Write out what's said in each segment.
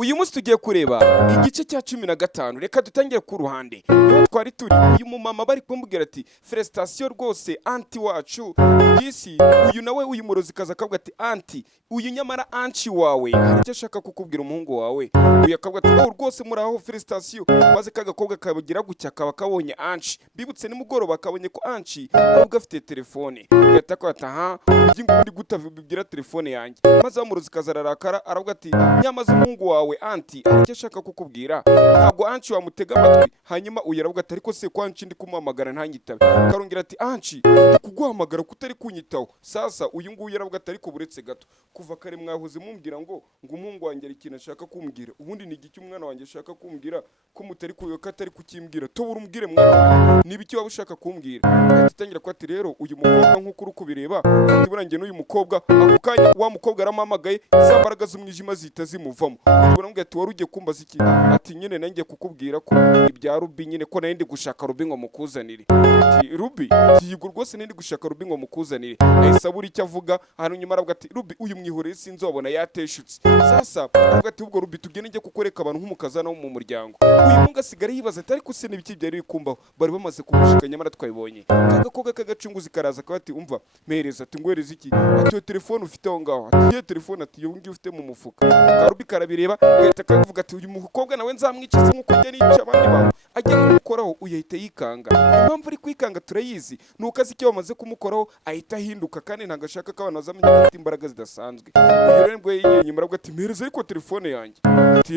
Uyu munsi tugiye kureba igice cya 15. Reka dutangire ku ruhande. Twari turi uyu mumama bari kumbwira ati felicitation rwose anti wacu disi. Uyu nawe uyu murozi kaza akavuga ati anti uyu nyamara anti wawe hari icyo ashaka kukubwira umuhungu wawe. Uyu akavuga ati oh rwose muraho felicitation. Maze kagakobwa kabagira gucya kaba kabonye anti. Bibutse nimugoroba kabonye ko anti ahubwo afite telefone. Gatako ataha byingo ndi gutavugira telefone yanjye. Maze amurozi kaza ararakara aravuga ati nyamaze umuhungu wawe anti aricyo ashaka kukubwira ntabwo anti wamutega amatwi. Hanyuma uyaravuga ati ariko se ko anti ndi kumuhamagara ntanyitabe. Karongera ati anti kuguhamagara kutari kunyitaho. Sasa uyu nguyu yaravuga ati ariko buretse gato kuva kare mwahoze mumbwira ngo umuhungu wanjye ari ikintu ashaka kumbwira ubundi ni igiki umwana wanjye ashaka kumbwira ko mutari kuyoka atari kukimbwira to urumbwire mwana wanjye niba iki waba ushaka kumbwira. Atangira ko ati rero uyu mukobwa nk'uko uri kubireba ati burangiye n'uyu mukobwa ako kanya wa mukobwa aramamagaye za mbaraga z'umwijima zita zimuvamo. Ubona ngo ati wari ugiye kumbaza iki ati nyine nanjye kukubwira ko ibya Ruby nyine ko nari ndi gushaka Ruby ngo mukuzanire. Ati Ruby yego rwose nari ndi gushaka Ruby ngo mukuzanire. Ahise abura icyo avuga hano nyuma aravuga ati Ruby uyu mwihoreye sinzobona yateshutse. Sasa aravuga ati ubwo Ruby tugende njye kukoreka abantu nk'umukazana wo mu muryango. Uyu mungu asigara yibaza ati ariko se n'ibiki byari bikumbaho bari bamaze kumushika nyamara twabibonye. Kagakobwa kagacunguzi karaza akaba ati umva mpereza ati ngwereza iki ati yo telefone ufite aho ngaho ati yo telefone ati yo ngiye ufite mu mufuka. Karubi karabireba gahita kavuga ati uyu mukobwa nawe nzamwikiza nk'uko njye nica abandi bantu ajya kumukoraho uyahita yikanga. Impamvu ari kwikanga turayizi nuko azi icyo bamaze kumukoraho ahita ahinduka kandi ntabwo ashaka ko abantu bazamenya ko afite imbaraga zidasanzwe. Uyu rero nibwo yiye nyuma aravuga ati mpereza ariko telefone yanjye ati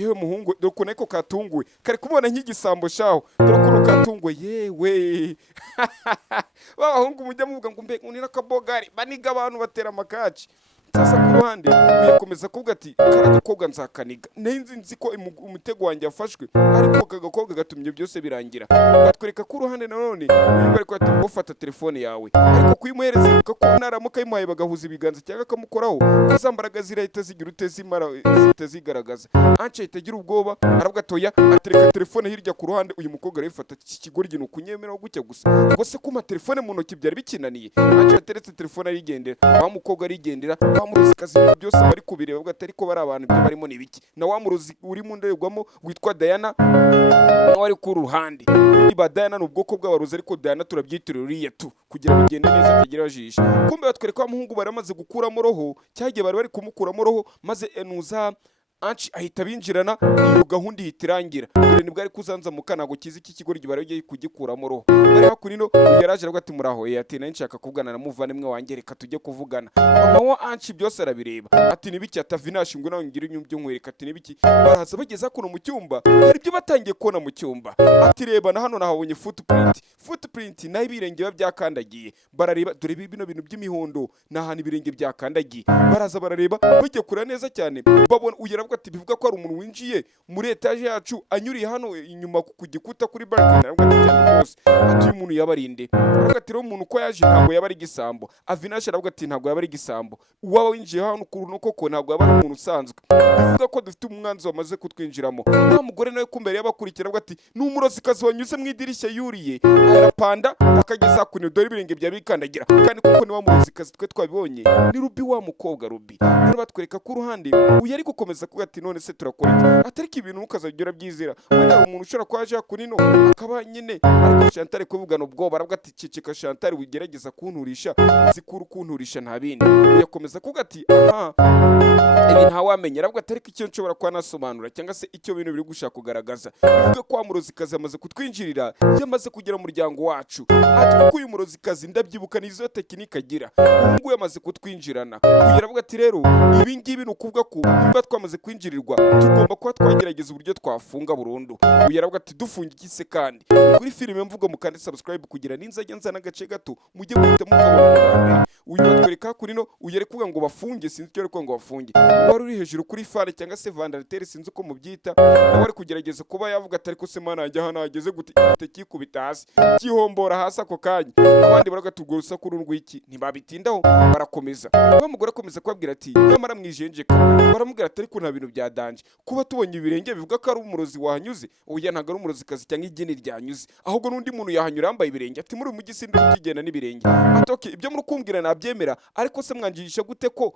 yewe muhungu dore ukuntu ariko katunguwe kari kubona nk'igisambo shaho dore ukuntu katunguwe yewe bahungu mujya muvuga ngo mbe unira kabogari baniga abantu batera amakaci. Sasa ku ruhande uyakomeza kuvuga ati karagakobwa nzakaniga nenzi nzi ko umutego wanjye yafashwe ariko kagakobwa gatumye byose birangira. Batwereka ku ruhande nanone bari ko ati ufata telefone yawe ariko kuyimuhereza ko naramuka yimuhaye bagahuza ibiganza cyangwa akamukoraho kazambaraga zirahita zigira utezimara zitazigaragaza. Anche itagira ubwoba aravuga toya atereka telefone hirya ku ruhande uyu mukobwa arifata kigoryi no kunyemera gucya gusa ngo se kuma telefone mu ntoki byari bikinaniye. Anche ateretse telefone arigendera wa mukobwa arigendera wamurozi kazi byose bari kubireba bavuga ati ariko bari abantu byo barimo nibiki na wamurozi uri mu ndegwamo witwa Diana nawe ari ku ruhande. Niba Diana n'ubwoko bw'abarozi ariko Diana turabyitirira uriya tu kugira bigende neza tagira jisho. Kumbe batwereka umuhungu baramaze gukuramo roho cyagiye bari kumukuramo roho maze enuza anchi ahita binjirana iyo gahunda ihitirangira. Dore nibwo ari kuzanza mukanago kizi iki kigo ryibara ryo kugikuramo roho. Bari hakurino yaraje aravuga ati muraho ati nari nshaka kuvugana na muvane mwe wanjye reka tujye kuvugana. Mama wa anchi byose arabireba ati nibiki atavinashi ngo nawe ngira inyuma byo nkwereka ati nibiki. Baraza bageza kuno mu cyumba hari byo batangiye kona mu cyumba ati reba na hano nahabonye footprint naho ibirenge babyakandagiye. Barareba dore bino bintu by'imihondo nahana ibirenge byakandagiye. Baraza barareba bagiye kura neza cyane babona uyera ati bivuga ko ari umuntu winjiye muri etage yacu anyuriye hano inyuma ku gikuta kuri balcony. Aravuga ati cyane rwose ati uyu muntu yabarinde. Aravuga ati rero umuntu ko yaje ntabwo yaba ari gisambo. Avinash aravuga ati ntabwo yaba ari gisambo uwaba winjiye hano kuruno koko ntabwo yaba ari umuntu usanzwe. Bivuga ko dufite umwanzi wamaze kutwinjiramo. Nta mugore nawe kumbere yabakurikira aravuga ati n'umurozi kazi wanyuze mu idirishya yuriye arapanda akageza kune dore ibirenge bya bikandagira kandi kuko ni wa murozi kazi twe twabibonye ni Ruby wa mukobwa Ruby. Rero batwereka ku ruhande uyu ari gukomeza ati none se turakora atariko ibintu ukazagira byizera wenda umuntu ushobora kwaje kunino akaba nyine ariko Chantal kuvugana ubwoba aravuga ati cicika Chantal wigerageza kunturisha zikuru kunturisha nta bindi. Uyakomeza kuvuga ati aha ibi nta wamenye aravuga atariko icyo nshobora kwa nasobanura cyangwa se icyo bintu biri gushaka kugaragaza bivuga ko amurozi kazi amaze kutwinjirira yamaze kugera mu muryango wacu ati kuko uyu murozi kazi ndabyibuka nizo tekinike agira ubungu yamaze kutwinjirana. Uyaravuga ati rero ibi ngibi ni ukuvuga ko niba twamaze kwinjirirwa tugomba kuba twagerageza uburyo twafunga burundu. Uyaravuga ati dufunga ikise kandi kuri filime mvugo mukande subscribe kugira ninzajya nzana agace gato mujye muhita mukabona. Uyu batwereka kuri no uyere kuvuga ngo bafunge sinzi cyo ariko ngo bafunge wari uri hejuru kuri fare cyangwa se vandalatere sinzi uko mubyita nawe ari kugerageza kuba yavuga atari ko se mana ajya hano ageze gute kikubita hasi kihombora hasi ako kanya. Abandi baragatugura urusaku rw'iki ntibabitindaho barakomeza. Wa mugore akomeza kubabwira ati nyamara mwijenjeka baramubwira atari ko nta bintu bya danje. Kuba tubonye ibirenge bivuga ko ari umurozi wahanyuze, oya ntago ari umurozikazi cyangwa igeni ryanyuze, ahubwo n'undi muntu yahanyura yambaye ibirenge. Ati muri uyu mujyi sindi kugenda n'ibirenge. Ati okay, ibyo muri kumbwira nabyemera, ariko se mwangisha gute ko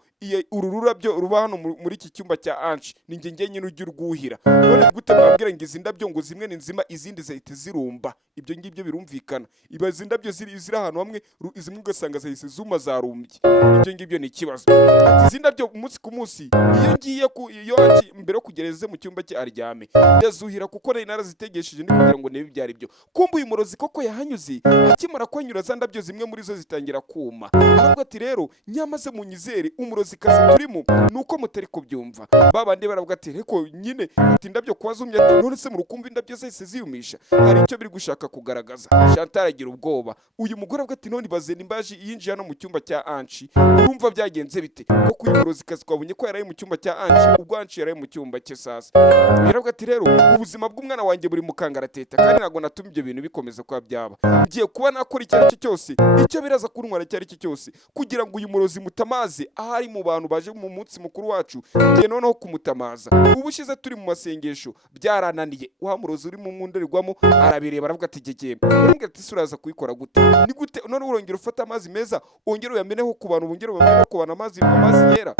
uru rurabyo ruba hano muri iki cyumba cya anshi ni njye nyine ujya urwuhira? None gute mwabwira ngo izi ndabyo ngo zimwe ni nzima izindi zahita zirumba? Ibyo ngibyo birumvikana. Iba izi ndabyo ziri ahantu hamwe, zimwe ugasanga zahise zuma zarumbye. Ibyo ngibyo ni ikibazo. Ati izi ndabyo umunsi ku munsi iyo ngiye iyo anshi mbere yo kugereza mu cyumba cye aryame ndazuhira, kuko nari narazitegesheje ni kugira ngo nebe byari byo. Kumbe uyu murozi koko yahanyuze, akimara kwanyura za ndabyo zimwe muri zo zitangira kuma. Aravuga ati rero nyamaze munyizere, umurozikazi turimo nuko mutari kubyumva. Babandi baravuga ati reko nyine ati ndabyo kuba zumye, ati none se murukumva indabyo zahise ziyumisha, hari icyo biri gushaka kugaragaza. Chantal agira ubwoba. Uyu mugore avuga ati none baze nimbaje yinjiye hano mu cyumba cya anshi, urumva byagenze bite? Kuko uyu murozikazi twabonye ko yaraye mu cyumba cya anshi, ubwo anshi yaraye mu cyumba cye. Sasa yaravuga ati rero ubuzima bw'umwana wanjye buri mu kangarateta, kandi ntabwo natuma ibyo bintu bikomeza kuba byaba. Ngiye kuba nakora icyo ari cyo cyose, icyo biraza kuntwara icyo ari cyo cyose, kugira ngo uyu murozi mutamaze ahari mu bantu baje mu munsi mukuru wacu, ngiye noneho kumutamaza. Ubushize turi mu masengesho byarananiye, wa murozi uri mu ndorerwamo arabireba, aravuga ati gegeye, uramubwira ati suraza kuyikora gute? Ni gute none urongera ufata amazi meza ongera uyameneho ku bantu, bongera uyameneho ku bantu amazi yera?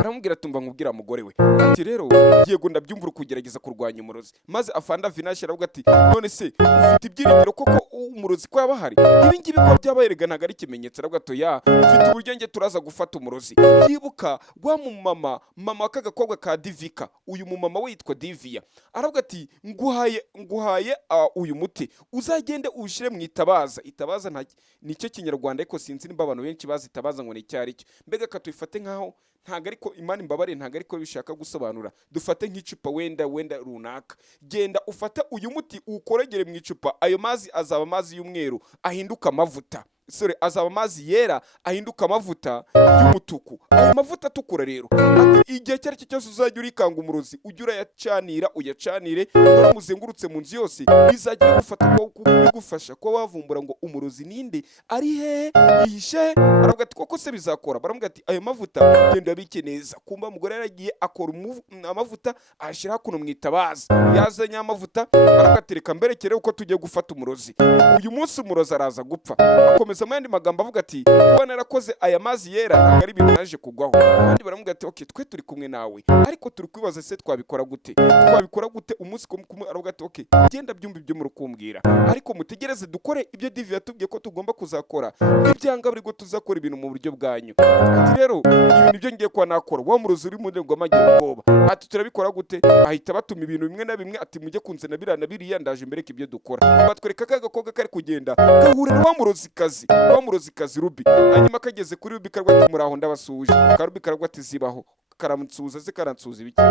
Aramubwira ati mva nkubwira mugore we, ati rero yego ndabyumva uri kugerageza kurwanya umurozi. Maze afanda Vinashi aravuga ati none se ufite ibyiringiro koko umurozi ko yaba ahari? Ibi ngibi ko byabaye rega ntago ari ikimenyetso. Aravuga ati ya ufite uburyo nge turaza gufata umurozi. Yibuka wa mama k'agakobwa ka Divika, uyu mumama we yitwa Divia. Aravuga ati nguhaye uyu muti uzagende uwushyire mu itabaza. Itabaza nicyo Kinyarwanda, ariko sinzi nimba abantu benshi bazi itabaza ngo ni icyari cyo. Mbega katuyifate nkaho ntago ariko Imana imbabare, ntago ariko bishaka gusobanura. Dufate nk'icupa wenda runaka, genda ufata uyu muti uwukorogere mu icupa, ayo mazi azaba amazi y'umweru ahinduka amavuta. Azaba amazi yera ahinduka amavuta y'umutuku. Ayo mavuta atukura rero, ati igihe cyari cyo cyose uzajya urikanga umurozi, ujya urayacanira, uyacanire uramuzengurutse mu nzu yose, bizajya bigufata bigufasha kuba wavumbura ngo umurozi ninde, ari hehe, yihishe. Aravuga ati koko se bizakora? Baravuga ati ayo mavuta genda abike neza. Kumba umugore yaragiye akora amavuta ashyira hakuno mu itabaza, yazanye amavuta. Aravuga ati reka mberekere uko tugiye gufata umurozi. Uyu munsi umurozi araza gupfa. Akomeza mu yandi magambo avuga ati kuba narakoze aya mazi yera ntabwo ari ibintu naje kugwaho. Abandi baravuga ati okay, twe turi kumwe nawe, ariko turi kwibaza se twabikora gute umunsi kumwe. Aravuga ati okay, genda byumva ibyo muri kumbwira, ariko mutegereze dukore ibyo Divi yatubwiye ko tugomba kuzakora. Ibyanga buri go tuzakora ibintu mu buryo bwanyu. Ati rero ibintu byo ngiye kwa nakora, wa murozi uri mu ndengwa magira ubwoba. Ati turabikora gute? Ahita batuma ibintu bimwe na bimwe, ati mujye kunzana biriya ndaje mbereke ibyo dukora. Batwereka kagakobwa kari kugenda gahura na wa murozikazi Ruby. Hanyuma kageze kuri Ruby karwa ati muraho ndabasuhuje. Karubi karwa ati zibaho, karamutsuza se karansuza ibiki.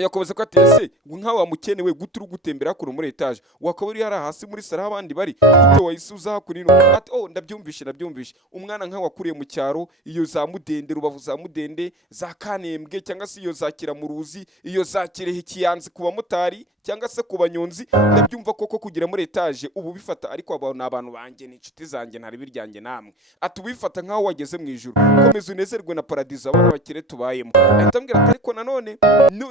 Yakomeza ko ati ese nkawe wamukenewe gute uri gutembera hakuno muri etage, wakaba uri hara hasi muri sara abandi bari gute wayisuza hakuno? Ati ndabyumvishe umwana nkawe wakuriye mu cyaro, iyo za Mudende, Rubavu za Mudende, za Kanembwe, cyangwa se iyo za Kiramuruzi, iyo za Kirehe, Kiyanzi ku bamotari cyangwa se ku banyonzi, ndabyumva koko kugira muri etage ubu bifata, ariko abantu banjye n'inshuti zanjye ntari biryanjye namwe. Ati ubifata nkaho wageze mu ijuru, komeza unezerwe na paradizo abana bakire tubayemo. Ahita ambwira ati ariko nanone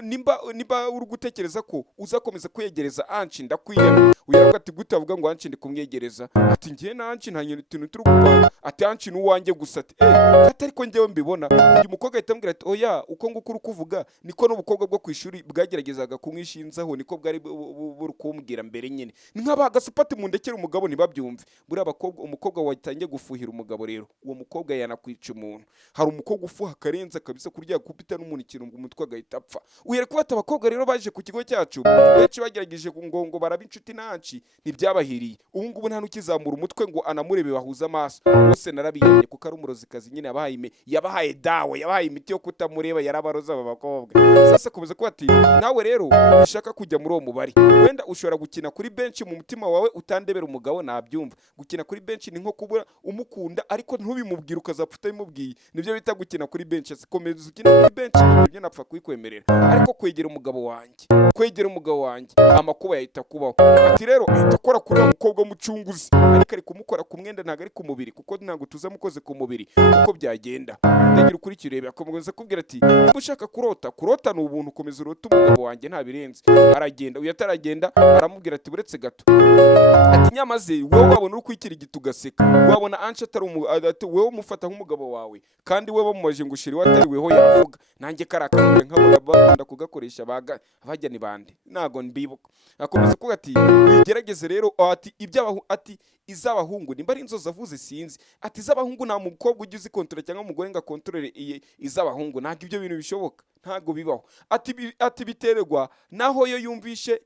nimba uri gutekereza ko uzakomeza kwiyegereza anshi ndakwiyema. Uyaravuga ati gute avuga ngo anshi ndi kumwegereza? Ati ngiye na anshi nta kintu turi gupanga. Ati anshi n'uwanjye gusa. Ati ariko njyewe mbibona. Uyu mukobwa ahita ambwira ati oya, uko nguko uri kuvuga niko n'ubukobwa bwo ku ishuri bwageragezaga kumwishinzaho, niko bwari buri kumbwira mbere nyine. Nk'abagasupati mu ndekere umugabo ntibabyumve. Buriya umukobwa watangiye gufuhira umugabo rero, uwo mukobwa yanakwica umuntu. Hari umukobwa ufuha akarenza kabisa kurya kupita n'umuntu ikintu ngo umutwe agahita apfa. Uyere kubata abakobwa rero baje ku kigo cyacu benshi bagerageje ngo baraba inshuti nanci, ntibyabahiriye. Ubu ngubu nta nukizamura umutwe ngo anamurebe bahuza amaso. Bose narabiyemye kuko ari umurozikazi nyine yabahaye dawe, yabahaye imiti yo kutamureba, yarabaroza aba bakobwa. Sasa komeza kuba ati nawe rero ushaka kujya muri uwo mubari, wenda ushobora gukina kuri benshi mu mutima wawe utandebera umugabo, nabyumva. Gukina kuri benshi ni nko kubura umukunda ariko ntubimubwire ukazapfa utabimubwiye, nibyo bita gukina kuri benshi. Komeza ukine no kuri benshi ibyo napfa kuyikwemerera, ariko kwegera umugabo wanjye amakuba yahita kubaho. Ati rero ahita akora kuri wa mukobwa w'umucunguzi, ariko ari kumukora ku mwenda ntabwo ari ku mubiri, kuko ntabwo tuzamukoze ku mubiri uko byagenda. Ndagira ukurikira urebe, akomeza kubwira ati niba ushaka kurota ni ubuntu, komeza urote umugabo wanjye nta birenze. Aragenda, uyu ataragenda aramubwira ati buretse gato, ati nyamaze wowe wabona uri kwikirigita ugaseka, wabona anshi atari wowe umufata nk'umugabo wawe, kandi we bamumaje ngo ushiri watari weho yavuga. Nanjye karakamwe nkabona bakunda kugakoresha bajya ni bande nago mbibuka. Akomeza kuvuga ati wigerageze rero, ati iz'abahungu nimba ari inzozi avuze sinzi, ati iz'abahungu nta mukobwa ujya uzikontorora cyangwa umugore ngo akontorore iz'abahungu, ntabwo ibyo bintu bishoboka, ntabwo bibaho. Ati biterwa naho yo yumvishe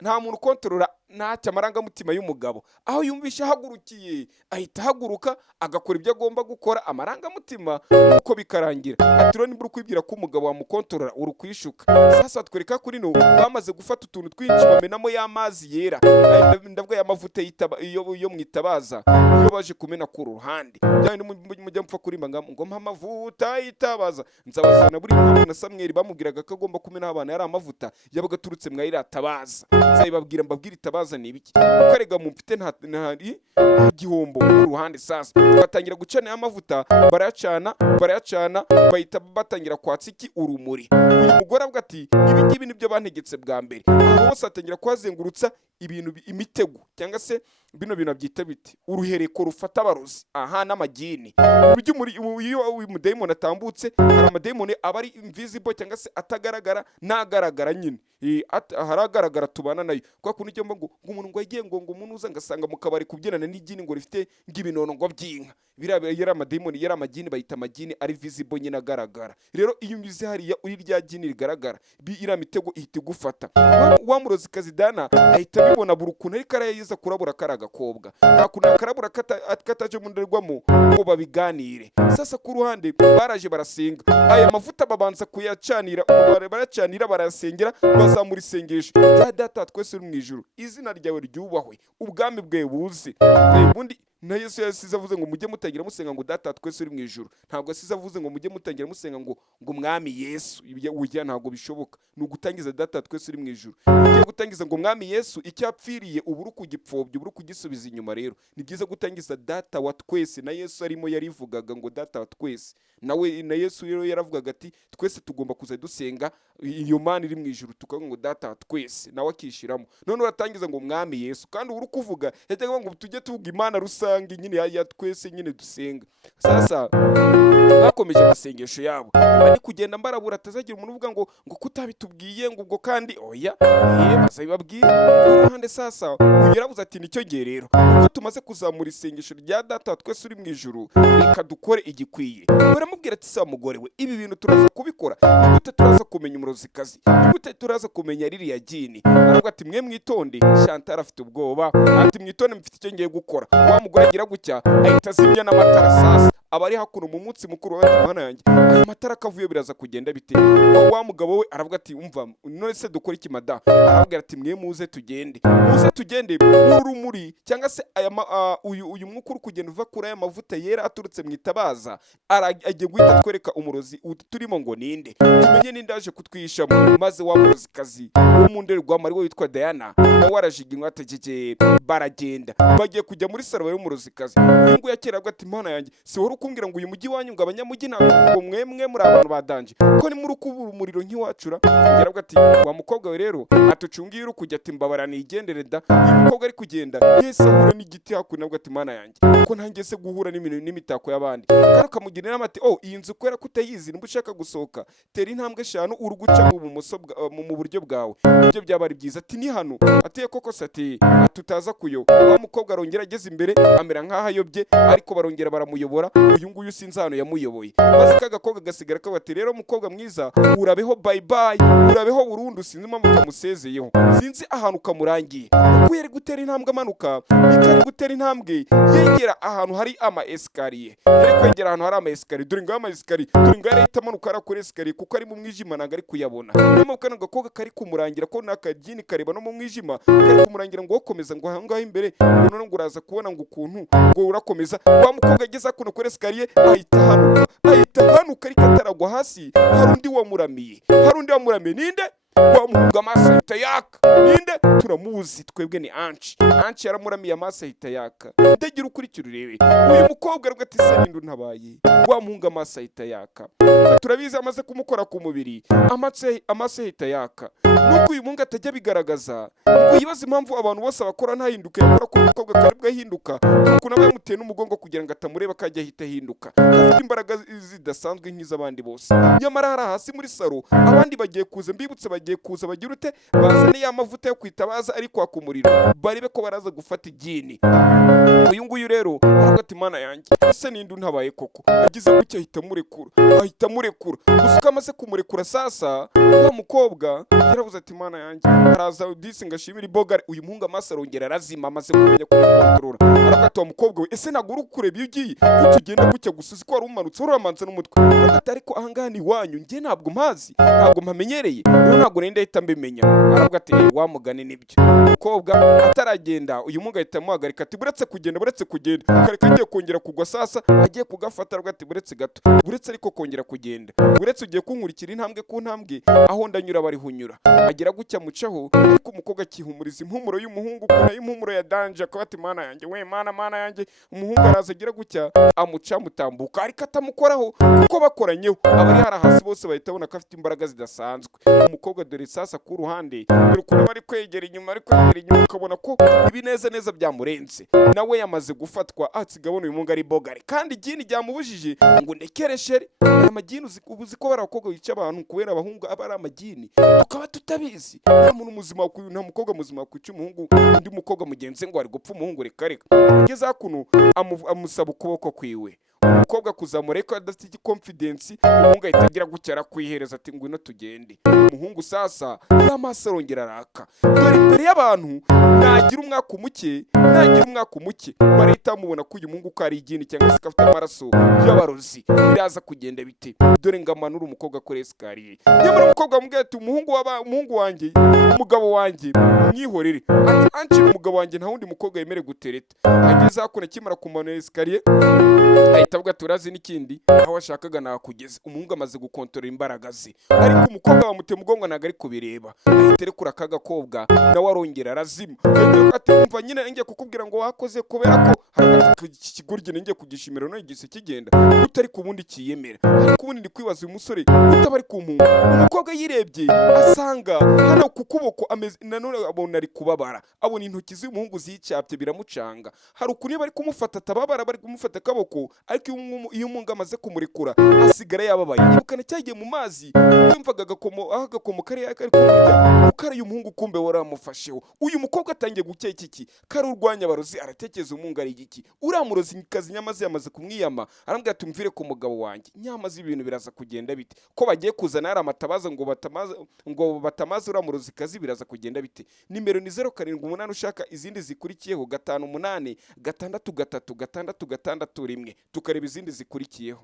nta muntu ukontorora ntacyo amarangamutima y'umugabo, aho yumvisha ahagurukiye ahita ahaguruka agakora ibyo agomba gukora, amarangamutima nuko bikarangira. Ati rero niba uri kwibwira ko umugabo wamukontorora uri kwishuka. Sasa twereka kuri no bamaze gufata utuntu twinshi bamenamo y'amazi yera, ndavuga y'amavuta yo mwitabaza iyo baje kumena ku ruhande, cyane mujya mupfa kurimba ngo mpa amavuta yitabaza. Nzabazana buri mpamvu na Samweli bamubwiraga ko agomba kumena abana yari amavuta yabaga aturutse mwayiratabaza. Nzabibabwira mbabwira itabaza ni ibiki, ukarega mufite nta gihombo ku ruhande. Sasa batangira gucana amavuta, barayacana bahita batangira kwatsa iki urumuri. Uyu mugore avuga ati ibi ngibi nibyo bantegetse bwa mbere. Aho bose atangira kuhazengurutsa ibintu imitego, cyangwa se bino bintu byita biti uruhereko rufata abarozi n'amagini. Iyo umudayimoni atambutse, hari amadayimoni aba ari invisible cyangwa se atagaragara n'agaragara nyine. Haragaragara tubana nayo, kwa kuntu ujya ngo umuntu ngo yagiye ngo umuntu uza ngasanga mu kabari kubyinana n'igini ngo rifite ng'ibinono ngo by'inka. Yari amadayimoni, yari amagini, bayita amagini ari visible nyine agaragara. Rero iyo unyuze hariya uri rya gini rigaragara, iriya mitego ihita igufata. Wa murozi kazidana ahita bibona buri ukuntu ariko arayiza kurabura kari agakobwa, nta kuntu akarabura kataje mu ndorerwamo ngo babiganire. Sasa ku ruhande baraje barasenga, aya mavuta babanza kuyacanira, barayacanira barayasengera, bazamura isengesho rya data twese uri mu ijuru, izina ryawe ryubahwe, ubwami bwawe buze. Ubundi na Yesu yasize avuze ngo mujye mutangira musenga ngo data twese uri mu ijuru, ntabwo yasize avuze ngo mujye mutangira musenga ngo mwami Yesu. Ujya ntabwo bishoboka, ni ugutangiza data twese uri mu ijuru. Ugiye gutangiza ngo mwami Yesu icyapfiriye ubu uri kugipfobya, ubu uri kugisubiza inyuma. Rero ni byiza gutangiza data wa twese, na Yesu arimo yarivugaga ngo data wa twese, nawe na Yesu rero yaravugaga ati twese tugomba kuza dusenga iyo Mana iri mu ijuru, tukavuga ngo data wa twese, nawe akishiramo. None uratangiza ngo mwami Yesu, kandi uri kuvuga yajyaga ngo tujye tuvuga Imana rusange nyine ya twese nyine dusenga. Sasa bakomeje amasengesho yabo, bari kugenda mbarabura atazagira umuntu uvuga ngo kutabitubwiye ngo ubwo kandi oya bazabibabwira ku ruhande. Sasa uyu yaravuze ati nicyo gihe rero ubwo tumaze kuzamura isengesho rya data twese uri mu ijuru, reka dukore igikwiye. Baramubwira ati sa mugore we, ibi bintu turaza kubikora gute? Turaza kumenya umurozikazi gute? Turaza kumenya ririya gini. Aravuga ati mwe mwitonde, Chantal afite ubwoba, ati mwitonde mfite icyo ngiye gukora. Wa mugore agira gutya ahita azimya n'amatara. Sasa abari hakuno mu munsi mukuru wa Mana yanjye, aya matara akavuyo biraza kugenda bite? Wa mugabo we aravuga ati umva none se dukora iki mada? Aravuga ati mwe muze tugende urumuri cyangwa se uyu mwuka uri kugenda uva kuri aya mavuta yera aturutse mu itabaza, agiye guhita twereka umurozi turimo ngo ninde, tumenye ninde aje kutwishamo. Maze wa murozikazi wo mu ndorerwamo ari we witwa Diana, nawe arajiginywa ategekeye, baragenda bagiye kujya muri saro y'umurozikazi. Uyu nguyu yakeraga ati Mana yanjye, si wari ukumbwira ngo uyu mujyi wanyu ngo abanyamujyi ntabwo mwemwe muri abantu badanje ko ni muri ukubura umuriro nk'iwacura? Ngeravuga ati wa mukobwa we rero atucungiye uri kujya ati mbabara nigendere da. Uyu mukobwa ari kugenda yese ahura n'igiti hakuno, avuga ati Mana yanjye, ko ntangiye se guhura n'imitako y'abandi. Kandi ukamugira inama ati iyi nzu kubera ko utayizi, nimba ushaka gusohoka tera intambwe 5 uri guca mu buryo bwawe, ibyo byaba ari byiza. Ati ni hano, ateye koko sati tutaza kuyoba. Wa mukobwa arongera ageze imbere amera nk'aho ayobye, ariko barongera baramuyobora. Uyu nguyu sinzi hano yamuyoboye, maze kagakobwa gasigara kabati rero mukobwa mwiza urabeho bye bye, urabeho burundu, sinzi impamvu kamusezeyeho, sinzi ahantu kamurangiye. Uko yari gutera intambwe amanuka, bitari gutera intambwe yegera ahantu hari ama escalier, yari kwegera ahantu hari ama escalier. Dore ngo ama escalier, dore ngo yari itamanuka arakora escalier kuko ari mu mwijima ntago ari kuyabona. Nyuma kana gakobwa kari kumurangira ko nakagini kareba no mu mwijima, kari kumurangira ngo komeza ngo ahangaho imbere, none ngo uraza kubona ngo ukuntu ngo urakomeza. Wa mukobwa ageze akuno kuri esikariye ahita hanuka ariko ataragwa hasi. Hari undi wamuramiye ninde? Wa muhungu amaso ahita yaka. Ninde? Turamuzi twebwe, ni Anchi yaramuramiye amaso ahita yaka. Ndagira ukurikira urebe uyu mukobwa rwo ati se ninde untabaye? Wa muhungu amaso ahita yaka. Turabizi amaze kumukora ku mubiri amaso ahita yaka. Nuko uyu muhungu atajya bigaragaza ngo yibaze impamvu abantu bose bakora ntahinduka, yakora ku mukobwa karibwo ahinduka. Nuko nawe yamuteye n'umugongo kugira ngo atamureba kajya ahita ahinduka. Afite imbaraga zidasanzwe nk'iz'abandi bose. Nyamara hari hasi muri saro abandi bagiye kuza, mbibutse bagiye kuza bagira ute bazane ya mavuta yo kwitabaza ari kwaka umuriro, barebe ko baraza gufata igini. Uyu nguyu rero aravuga ati mana yanjye ese ninde untabaye koko? Agize gutya ahita murekura. Gusa uko amaze kumurekura sasa wa mukobwa yaravuze ati mana yanjye araza disi ngashimira ibogare. Uyu muhungu amaso arongera arazima amaze kumenya kubikontorora. Aravuga ati wa mukobwa we ese ntabwo uri kureba iyo ugiye kutugenda gutya gusa uzi ko wari umanutse uramanza n'umutwe? Aravuga ati ariko ahangaha ni iwanyu, njye ntabwo mpazi, ntabwo mpamenyereye, rero ntabwo nenda ahita mbimenya. Aravuga ati wa mugani nibyo. Umukobwa ataragenda uyu muhungu ahita amuhagarika ati buretse kugenda kare kagiye kongera kugwa sasa agiye kugafata. Aravuga ati buretse gato, buretse ariko kongera kugenda, buretse ugiye kunkurikira intambwe ku ntambwe aho ndanyura bari hunyura. Agira gutya mucaho ariko umukobwa akihumuriza impumuro y'umuhungu kuna impumuro ya danje. Akaba ati mana yanjye we mana yanjye. Umuhungu araza agira gutya amuca mutambuka ariko atamukoraho kuko bakoranyeho abari hari hasi bose bahita babona ko afite imbaraga zidasanzwe. Umukobwa dore sasa ku ruhande ukuntu bari kwegera inyuma ukabona ko ibi neza byamurenze. Nawe yamaze gufatwa atsigabona uyu muhungu ari bogari kandi igini ryamubujije ngo ndekereshere. Aya magini uzi ko bari abakobwa bica abantu kubera abahungu aba ari amagini tukaba tutabizi. Nta muntu muzima nta mukobwa muzima wakwica umuhungu undi mukobwa mugenzi ngo ari gupfa umuhungu reka ageze hakuno amusaba ukuboko kwiwe. Umukobwa kuzamureka adafite confidence, umuhungu ahita agira gutya arakwihereza ati ngwino tugende. Umuhungu sasa amaso arongera araka. Dore imbere y'abantu nagira umwaka umuke barahita mubona ko uyu muhungu ko ari igini cyangwa se afite amaraso y'abarozi. Biraza kugenda bite? Dore ngamanura umukobwa kuri esikariye. Nyamara umukobwa amubwira ati umuhungu wanjye umugabo wanjye mwihorere. Ati Anchi umugabo wanjye nta wundi mukobwa yemere gutereta. Ageze hakuno akimara kumanura esikariye ahita avuga turazi n'ikindi aho ashakaga nakugeze. Umuhungu amaze gukontorora imbaraga ze ariko umukobwa bamuteye umugongo ntabwo ari kubireba. Ahita arekura aka gakobwa nawe arongera arazima. Ati umva nyine ngiye kukubwira ngo wakoze kubera ko iki kigoryi ngiye kugishimira none gise kigenda utari ku bundi kiyemera. Ariko ubundi ndi kwibaza uyu musore utabari ku mpungu. Umukobwa yirebye asanga hano ku kuboko ameze nanone abona ari kubabara, abona intoki z'umuhungu zicyapye biramucanga. Hari ukuntu bari kumufata tababara bari kumufata akaboko ariko iyo umuhungu amaze kumurekura asigara yababaye. Yibukana cyagiye mu mazi yumvaga agakomo kari kumurya ukara umuhungu kumbe waramufasheho. Uyu mukobwa atangiye gukeka iki kari urwanya barozi. Aratekereza umuhungu ari iki uramurozi kazi nyamaze yamaze kumwiyama. Arambwira ati mvire ku mugabo wanjye nyamaze ibintu biraza kugenda bite ko bagiye kuzana ari amatabaza ngo batamaze uramurozi kazi biraza kugenda bite? Nimero ni 078 ushaka izindi zikurikiyeho 58 633 661 tukareba izindi zikurikiyeho.